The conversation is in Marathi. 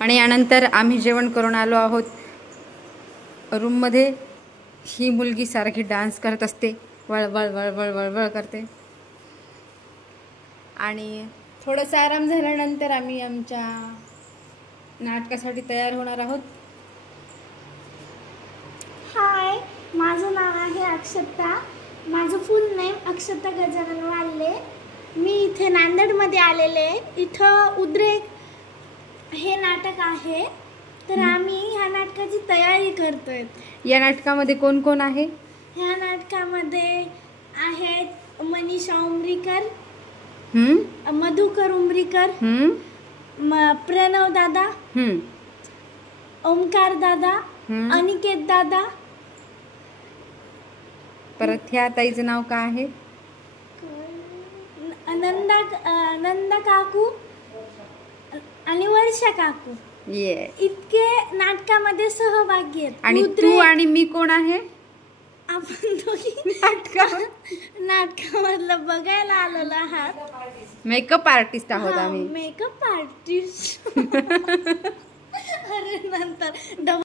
आणि यानंतर आम्ही जेवण करून आलो आहोत रूममध्ये. ही मुलगी सारखी डान्स करत असते, वळवळ वळवळ वळवळ करते. आणि थोडंसं आराम झाल्यानंतर आम्ही आमच्या नाटकासाठी तयार होणार आहोत. हाय, माझं नाव आहे अक्षता. माझं फुल नेम अक्षता गजानन वाल्ले. मी इथे नांदेडमध्ये आलेले. इथं उद्रेक हे नाटक आहे, तर आम्ही ह्या नाटकाची तयारी करतोय. या नाटकामध्ये कोण कोण आहे? ह्या नाटकामध्ये आहेत मनीषा उमरीकर, मधुकर उमरीकर, प्रणव दादा, ओमकार दादा, अनिकेत दादा. परत ह्या ताईचं नाव काय आहे? नंदा काकू आणि वर्षा काकू. इतके नाटकामध्ये सहभागी आहेत. आणि तू आणि मी कोण आहे? आपण दोघी नाटकामधलं बघायला आलेलो आहात. मेकअप आर्टिस्ट आहोत आम्ही. Makeup artist. अरे नंतर